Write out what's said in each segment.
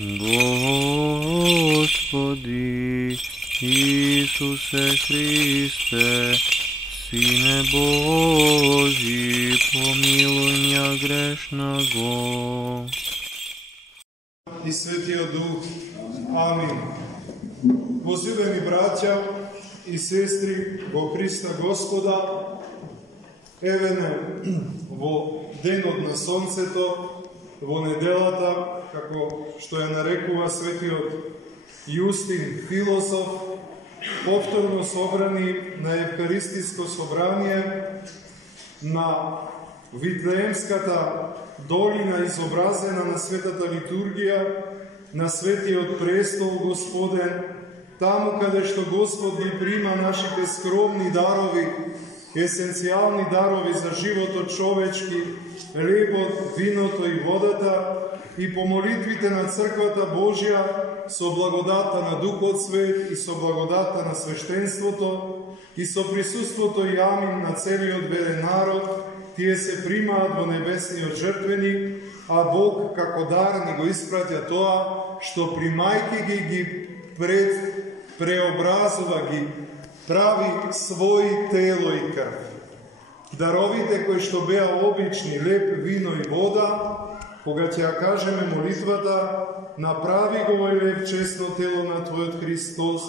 Господи Исусе Христе, Сине Божий, помилуй меня грешного. I Svetio Duh. Amin. Возлюбени братја и сестри во Христа Господа, евене во денот на сонцето, во неделата, како што ја нарекува светиот Јустин философ, повторно собрани на Евхаристиско собрание на Витлеемската долина, изобразена на светата литургија, на светиот престол Господен, таму каде што Господ ги прима нашите скромни дарови, есенцијални дарови за животот човечки, хлебот, виното и водата, и по молитвите на Црквата Божја, со благодата на Духот Свет и со благодата на свештенството, и со присуството и амин на целиот верен народ, тие се примаат во небесниот жртвеник, а Бог како дар ни го испратја тоа, што примајки ги преобразува ги, прави свој тело и крв. Даровите кои што беа обични, леп, вино и вода, кога ќе ја кажеме молитвата, направи го овој леп честно тело на Твојот Христос,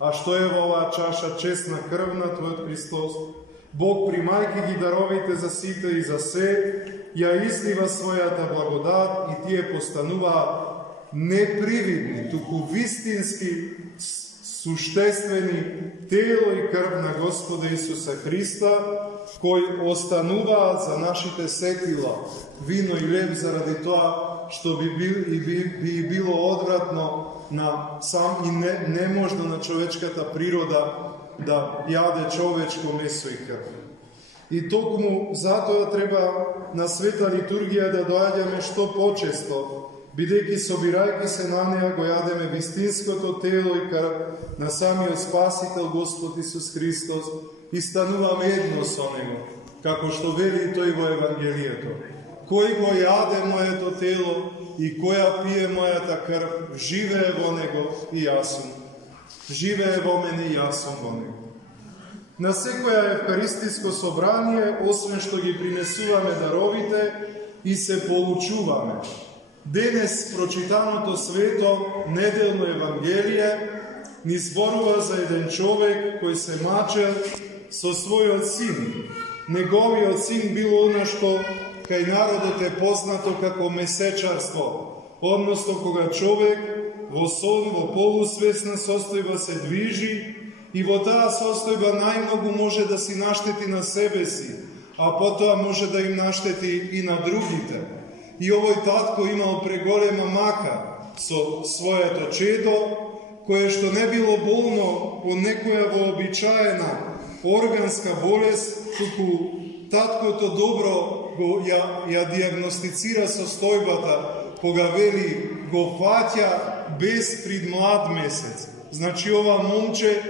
а што е во оваа чаша честна крв на Твојот Христос, Бог, примајки ги даровите за сите и за се, ја излива својата благодат и тие постануваат не привидни, туку вистински суштествени тело и крв на Господа Исуса Христа, кои остануваат за нашите сетила, вино и леп, заради тоа што би било одвратно на сам и неможно на човечката природа да јаде човечко месо и крв. И токму затоа треба на света литургија да доаѓаме што почесто, бидејќи собирајќи се на неа го јадеме вистинското тело и крв на самиот Спасител Господ Исус Христос и стануваме едно со Него, како што вели тој во Евангелието. Кој го јаде моето тело и која пие мојата крв, живее во Него и јас сум. Живее во мене и јас сум во Него. На секоја евхаристиско собрание, освен што ги принесуваме даровите, и се получуваме. Денес прочитаното свето неделно Евангелие ни зборува за еден човек кој се мачел со својот син. Неговиот син било она што кај народот е познато како месечарство, односно кога човек во сон, во полусвесна состојба се движи и во таа состојба најмногу може да си наштети на себе си, а потоа може да им наштети и на другите. И овој татко имал преголема мака со своето чедо, кое што не било болно од некоја вообичаена органска болест, туку таткото добро ја диагностицира состојбата, кога вели го паќа без пред млад месец. Значи ова момче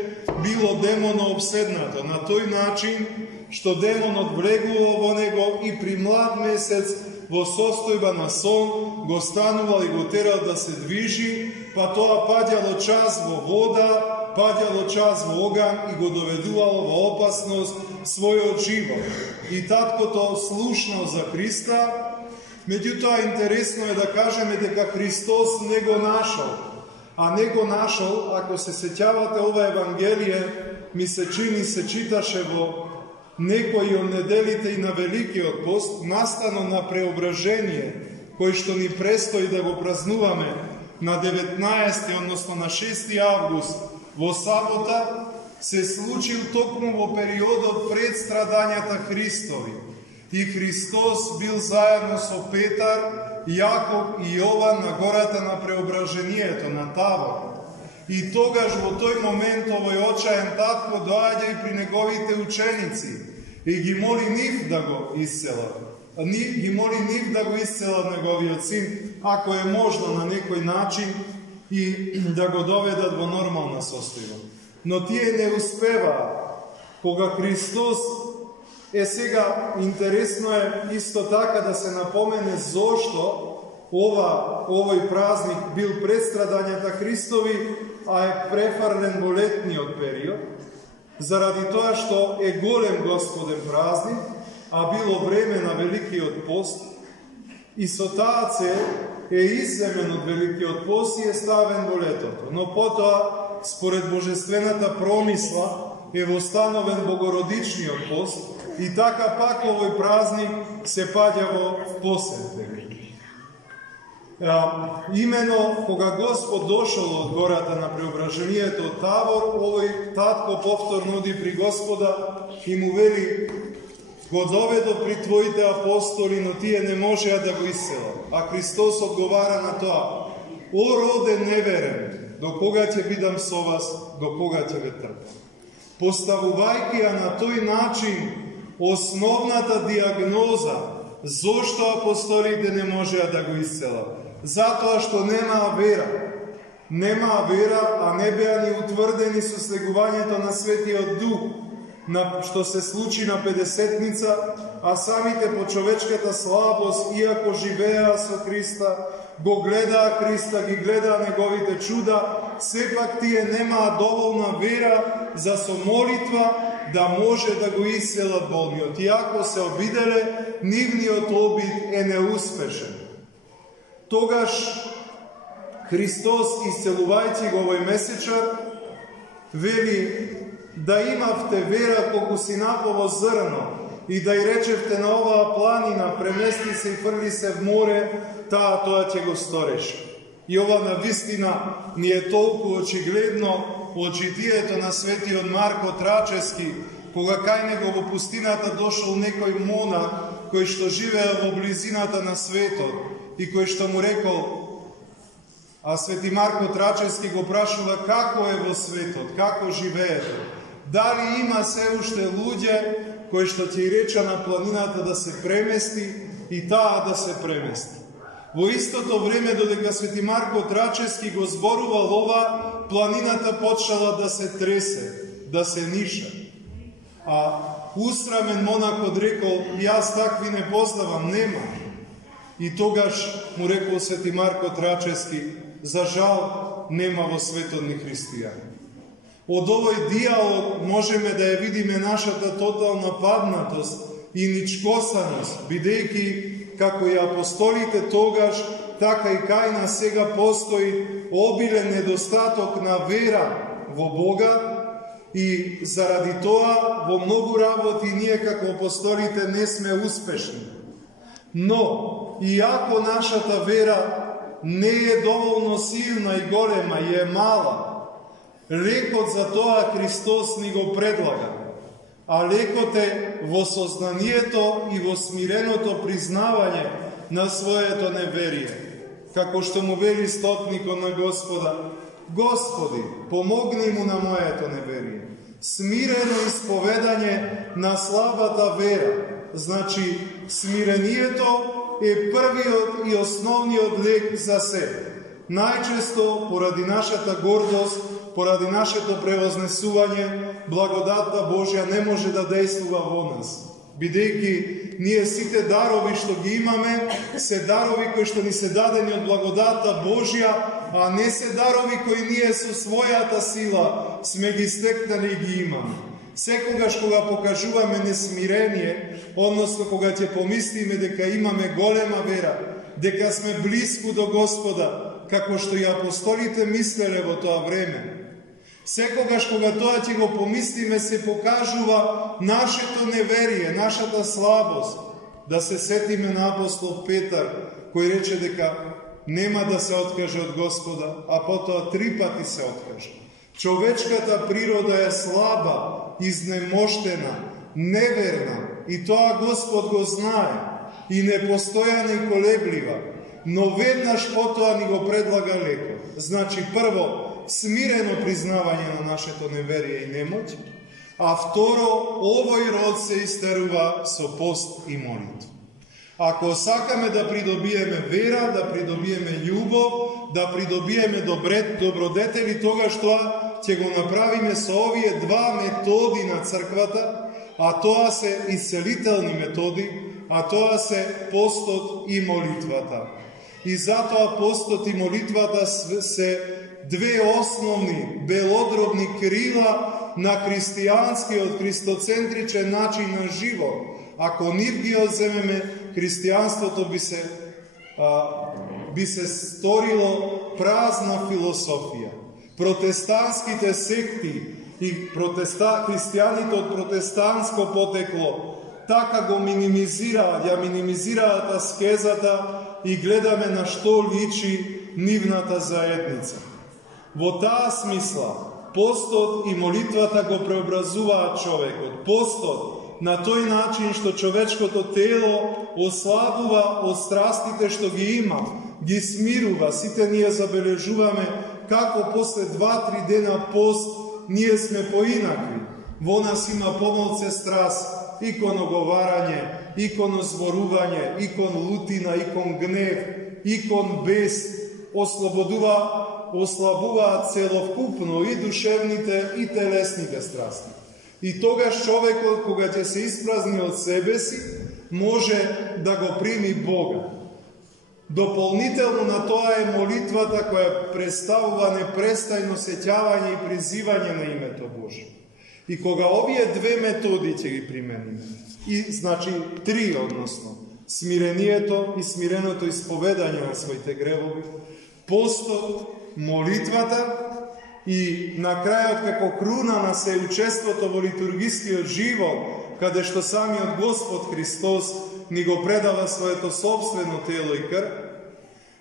било демоно обседнато на тој начин што демонот влегувал во него и при млад месец во состојба на сон го станувал и го терал да се движи, па тоа паѓало час во вода, паѓало час во оган и го доведувало во опасност својот живот. И таткото слушнал за Христа, меѓутоа интересно е да кажеме дека Христос не го нашол. А не го нашол, ако се сеќавате ова Евангелие, ми се чини се читаше во некои од неделите и на Великиот пост, настано на преображение, кој што ни престои да го празнуваме на 19, односно на 6 август во сабота, се случил токму во периодот пред страдањата Христови. И Христос бил заедно со Петар, Јаков и Јован на гората на преображението, на Тавор. И тогаш во тој момент овој очаен татко доаѓа и при неговите ученици и ги моли нив да го исцелат. Ги моли нив да го исцелат неговиот син, ако е можно на некој начин, и да го доведат во нормална состојба. Но тие не успеваат. Кога Христос сега интересно е исто така да се напомене зошто ovoj praznik bil predstradanjata Hristovi, a je prefarlen bo letni period, zaradi toga što je golem Gospoden praznik, a bilo vreme na veliki odpost, i sotace je izzemen od veliki odpost i je staven bo letoto. No potom, spored božestvenata promisla, je ustanoven bogorodični odpost i taka pak ovoj praznik se padjavo posete. Imeno koga Gospod došao od gorata na preobraženje, to Tavor, ovoj tatko povtor nudi pri Gospoda i mu veli: go dovedo pri tvojite apostoli, no tije ne može da go isela. A Hristos odgovara na to: o rode neveren, do koga će bidam so vas, do koga će ve trpati. Postavuvajki, a na toj način osnovnata dijagnoza zašto apostolite ne može da go isela. Zato što nema vera. Nema vera, a ne bejani utvrdeni su slegovanjeto na sveti od duh, što se sluči na pedesetnica, a samite po čovečkata slabost, iako živeja so Krista, go gleda Krista i gleda njegovite čuda, sepak tije nema dovoljna vera za so molitva da može da go isela bolni. Iako se obidele, nivni od obid je neuspešen. Togaž Hristos isceluvajci go ovoj mesečar veli da imavte vera koliko sinapovo zrno i da i rečevte na ova planina premesti se i frli se v more, toja će go storeš. I ova navistina nije toliko očigledno očitijeto na sveti od Marko Tračeski, koga kaj nego u pustinata došao nekoj monah koji što žive u blizinata na sveto i koji što mu rekao, a sveti Marko Tračeski go prašava kako je vo svetot, kako živete, da li ima se ušte luđe koji što će i reča na planinata da se premesti i ta da se premesti. Vo isto to vreme, dodeka sveti Marko Tračeski go zboruval ova, planinata počela da se trese, da se niša. A usramen monak odrekao, jaz takvi ne poznavam, nema. I togaž mu rekao sveti Marko Tračeski, za žal nema vo svetodni hристияни. Od ovoj dijalog možeme da je vidime našата totalna padnatost i ničkosanost, bidejki kako i apostolite togaž, така i kajna сега postoji obilen nedostatok na vera vo Boga i zaradi toa vo mnogu raboti nije kako apostolite ne sme uspešni. No, iako našata vera ne je dovoljno silna i golema, je mala, lekot za toa Hristos ni go predlaga, a lekote vo soznanijeto i vo smireното priznavanje na svojeto neverije. Kako što mu veli stotnikom na Gospoda: Gospodi, pomogni mu na mojeto neverije. Smireno ispovedanje na slabata vera. Znači, smirenijeto je prvi i osnovni odlek za sebe. Najčesto, poradi našata gordost, poradi našето prevoznesuvanje, blagodata Božja ne može da dejstvuva vo nas. Бидейки ние сите дарови што ги имаме, се дарови кои што ни се дадени од благодата Божја, а не се дарови кои ние со својата сила сме ги стекнали и ги имаме. Секогаш кога покажуваме несмирение, односно кога ќе помислиме дека имаме голема вера, дека сме близко до Господа, како што и апостолите мислеле во тоа време, секогаш кога тоа ќе го помислиме, се покажува нашето неверие, нашата слабост. Да се сетиме на апостол Петар, кој рече дека нема да се откаже од Господа, а потоа 3 пати се откаже. Човечката природа е слаба, изнемоштена, неверна, и тоа Господ го знае, и непостојана и колеблива, но веднаш потоа ни го предлага леко. Значи, прво, смирено признавање на нашето неверие и немоќ, а второ, овој род се истерува со пост и молитва. Ако сакаме да придобиеме вера, да придобиеме љубов, да придобиеме добродетели, тогаш тоа ќе го направиме со овие 2 методи на црквата, а тоа се исцелителни методи, а тоа се постот и молитвата. И затоа постот и молитвата се две основни, белодробни крила на христијанскиот, христоцентричен начин на живот. Ако нив ги одземеме, христијанството би се сторило празна философија. Протестантските секти и христијаните од протестантско потекло така го минимизираат, ја минимизираат аскезата и гледаме на што личи нивната заедница. Во таа смисла, постот и молитвата го преобразуваат човекот. Постот на тој начин што човечкото тело ослабува од страстите што ги има, ги смирува. Сите ние забележуваме како после 2-3 дена пост ние сме поинакви. Во нас има помалце страст, икон оговарање, икон озборување, икон лутина, икон гнев, икон бес, ослабуваат целокупно и душевните и телесните страсти. И тогаш човекот, кога ќе се испразни од себе си, може да го прими Бога. Дополнително на тоа е молитвата која представува непрестајно сеќавање и призивање на името Божие. И кога овие две методи ќе ги примениме, и значи три односно, смирението и смиреното исповедање на своите гревови, постот, молитвата и на крајот како круна на сеучеството во литургискиот живот, каде што самиот Господ Христос ни го предава своето собствено тело и крв,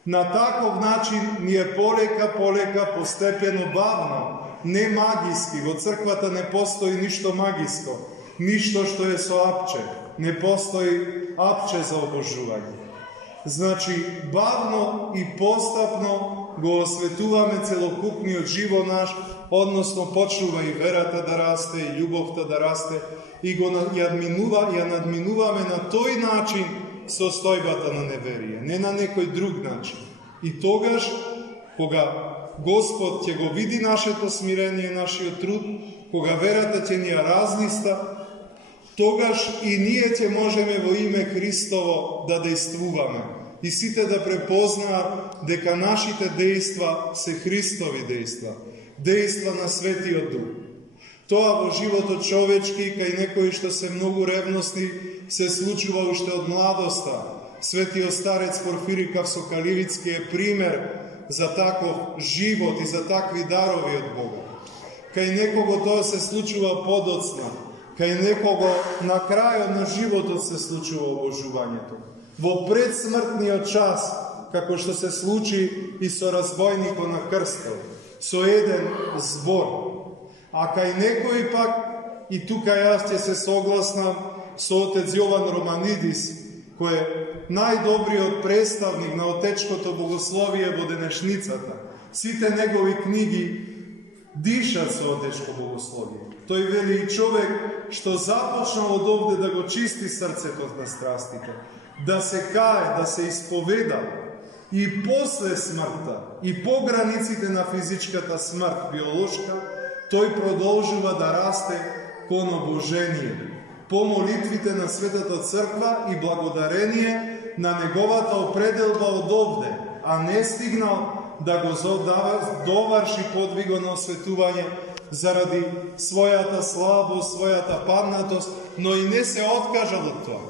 на таков начин ние полека, постепено, бавно, не магиски, во црквата не постои ништо магиско, ништо што е со апче, не постои апче за обожување. Значи, бавно и постапно го осветуваме целокупниот живот наш, односно почнува и верата да расте, и љубовта да расте, и ја надминуваме на тој начин состојбата на неверие, не на некој друг начин. И тогаш, кога Господ ќе го види нашето смирение, нашиот труд, кога верата ќе ни ја разлиста, тогаш и ние ќе можеме во име Христово да дејствуваме. И сите да препознаат дека нашите дејства се Христови дејства, дејства на Светиот Дух. Тоа во животот човечки, кај некои што се многу ревностни, се случува уште од младоста. Светиот старец Порфири Кавсокаливицки е пример за таков живот и за такви дарови од Бога. Кај некого тоа се случува подоцна, кај некого на крајот на животот се случува обожувањето. Во предсмртниот час, како што се случи и со разбойникот на крстот, со еден збор. А кај некој пак, и тука јас ќе се согласнам со отец Јован Романидис, кој е најдобриот представник на отечкото богословие во денешницата. Сите негови книги дишат со отечко богословие. Тој вели и човек што започнал од овде да го чисти срцето на страстите, да се кае, да се исповеда и после смртта, и по границите на физичката смрт, биолошка, тој продолжува да расте кон обожение, по молитвите на Светата Црква и благодарение на неговата определба од овде, а не стигнал да го доврши подвигот на осветување заради својата слабост, својата паднатост, но и не се откажал од тоа.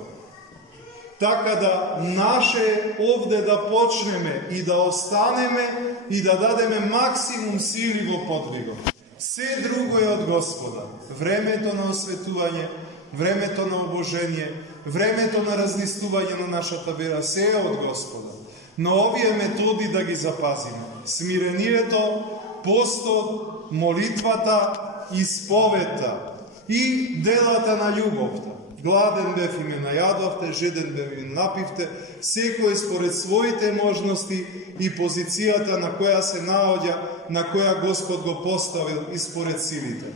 Така да наше овде да почнеме и да останеме и да дадеме максимум сили во подвигот. Се друго е од Господа. Времето на осветување, времето на обожение, времето на разлистување на нашата вера, се е од Господа. Но овие методи да ги запазиме. Смирението, постот, молитвата, исповета и делата на љубовта. Гладен бев и ме најадовте, жеден бев и ме напивте, секој според своите можности и позицијата на која се наоѓа, на која Господ го поставил и според силите.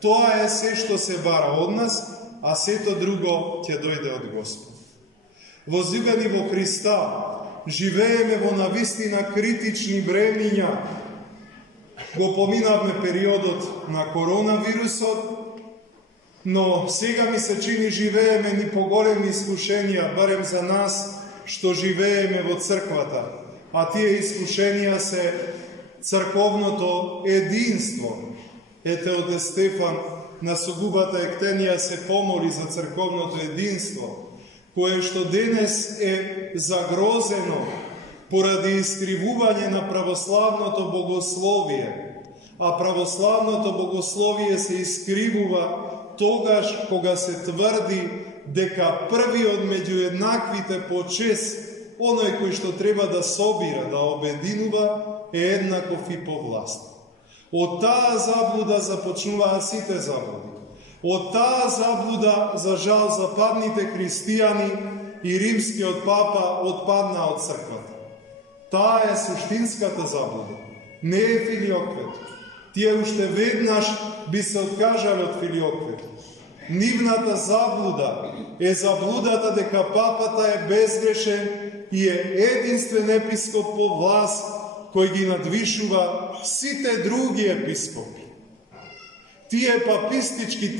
Тоа е се што се бара од нас, а сето друго ќе дојде од Господ. Возлюбени во Христа, живееме во навистина критични времиња. Го поминавме периодот на коронавирусот, но сега ми се чини живееме ни поголеми искушенија, барем за нас, што живееме во црквата, а тие искушенија се црковното единство. Ете од Стефан на сугубата ектенија се помоли за црковното единство, кое што денес е загрозено поради искривување на православното богословие. А православното богословие се искривува тогаш кога се тврди дека првиот меѓу еднаквите по чест, оној кој што треба да собира, да обединува, е еднаков и по власт. Од таа заблуда започнуваа сите заблуди. Од таа заблуда, за жал, западните христијани и римскиот папа отпадна од црквата. Таа е суштинската заблуда, не е филиоквето. Тие уште веднаш би се откажали од филиоквето. Нивната заблуда е заблудата дека папата е безгрешен и е единствен епископ по власт кој ги надвишува сите други епископи. Тие папистички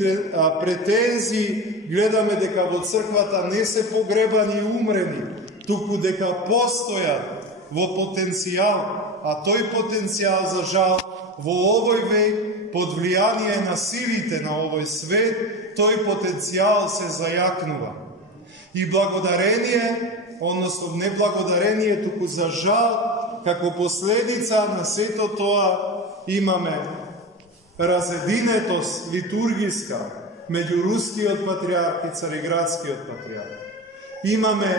претензии гледаме дека во црквата не се погребани и умрени, туку дека постојат во потенцијал, а тој потенцијал, за жал, во овој век, под влијание на силите на овој свет, тој потенцијал се зајакнува. И благодарение, односно не благодарение, туку за жал, како последица на сето тоа, имаме разединетост литургиска меѓу рускиот патриарх и цариградскиот патриарх. Имаме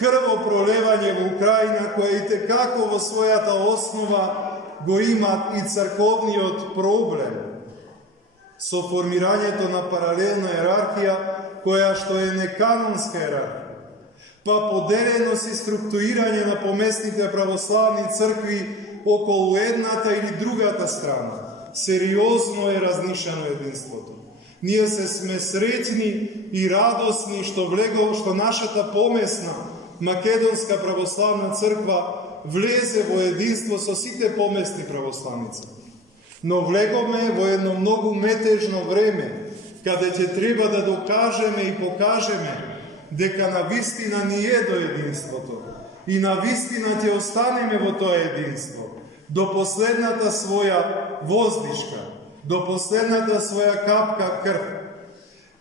крвопролевање во Украина, која и текако во својата основа го имат и црковниот проблем со формирањето на паралелна иерархија, која што е неканонска иерархија, па поделеност и структурирање на поместните православни цркви околу едната или другата страна. Сериозно е разнишено единството. Ние се сме среќни и радосни што нашата поместна Македонска православна црква влезе во единство со сите поместни православни цркви. Но влегоме во едно многу метежно време, каде ќе треба да докажеме и покажеме дека навистина ни е до единството и навистина ќе останеме во тоа единство до последната своја воздишка, до последната своја капка крв,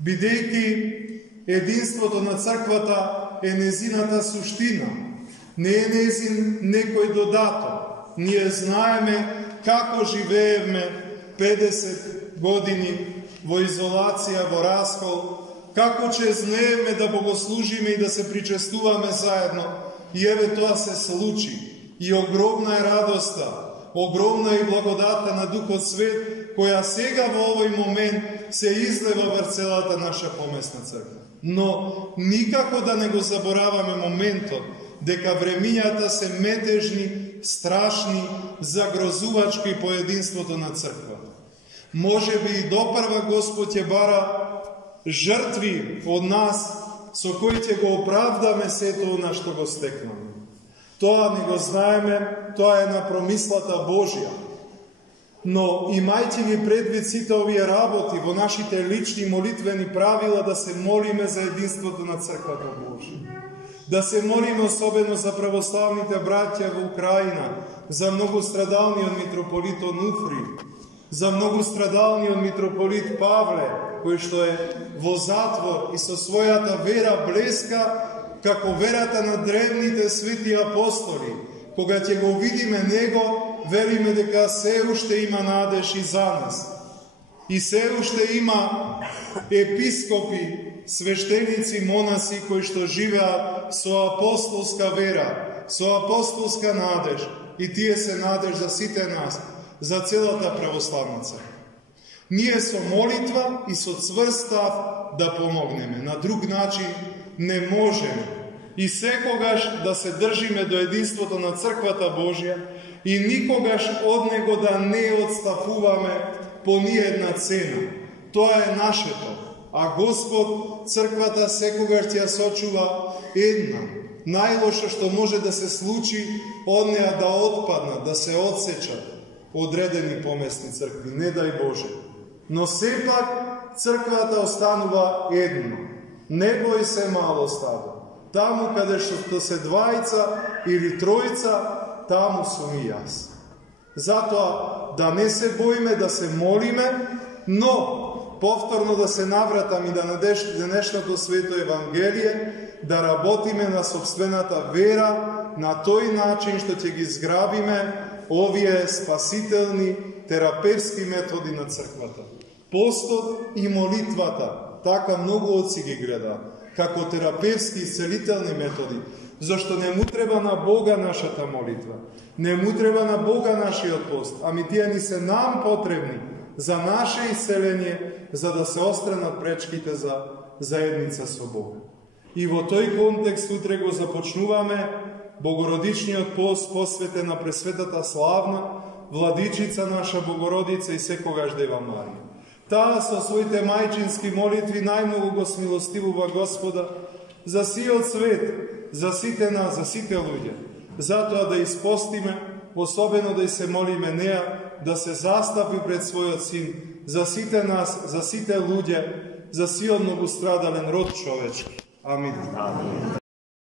бидејќи единството на црквата е незината суштина, не е незин некој додаток. Ние знаеме како живееме 50 години во изолација, во раскол, како чезнееме да богослужиме и да се причестуваме заедно. И еве тоа се случи. И огромна е радоста, огромна е благодата на Духот Свет, која сега во овој момент се излева врз целата наша поместна црква. Но никако да не го забораваме моментот дека времињата се метежни, страшни, загрозувачки по единството на црквата. Може би и допрва Господ ќе бара жртви од нас, со кои ќе го оправдаме сето на што го стекнаме. Тоа не го знаеме, тоа е на промислата Божја. Но имајте ги предвид сите овие работи во нашите лични молитвени правила, да се молиме за единството на црквата Божја. Да се молиме особено за православните браќа во Украина, за многу страдалниот митрополит Онуфри, за многу страдалниот митрополит Павле, кој што е во затвор и со својата вера блеска како верата на древните свети апостоли. Кога ќе го видиме него, вериме дека се уште има надеж и за нас. И се уште има епископи, свештеници, монаси кои што живеат со апостолска вера, со апостолска надеж, и тие се надеж за сите нас, за целата православна црква. Ние со молитва и со цврст став да помогнеме. На друг начин не можеме. И секогаш да се држиме до единството на црквата Божја и никогаш од него да не отстафуваме по ниедна цена. Тоа е нашето. А Господ црквата секогаш ќе ја сочува една. Најлошо што може да се случи од неа да отпаднат, да се отсечат одредени поместни цркви, не дај Боже. Но сепак црквата останува едно. Не бој се мало стадо. Таму каде што се двајца или тројца tamu sum i jaz. Zato da ne se bojime, da se molime, no повторно да се навратам и да на денешното свето Евангелие, да работиме на собствената вера на тој начин што ќе ги зграбиме овие спасителни терапевски методи на црквата. Постот и молитвата, така многу отци ги гледа, како терапевски исцелителни методи, зашто не му треба на Бога нашата молитва, не му треба на Бога нашиот пост, ами тие ни се нам потребни за наше исцеление, за да се остранат пречките за заедница со Бога. И во тој контекст утре го започнуваме Богородичниот пост посветен на Пресветата славна Владичица наша Богородица и секогаш Дева Марија. Таа со своите мајчински молитви најмногу го смилостивува Господа за сиот свет, за сите нас, за сите луѓе. Затоа да испостиме, особено да и се молиме неа, да се застапи пред својот син, за сите нас, за сите луѓе, за сиот многострадален род човечки. Амин.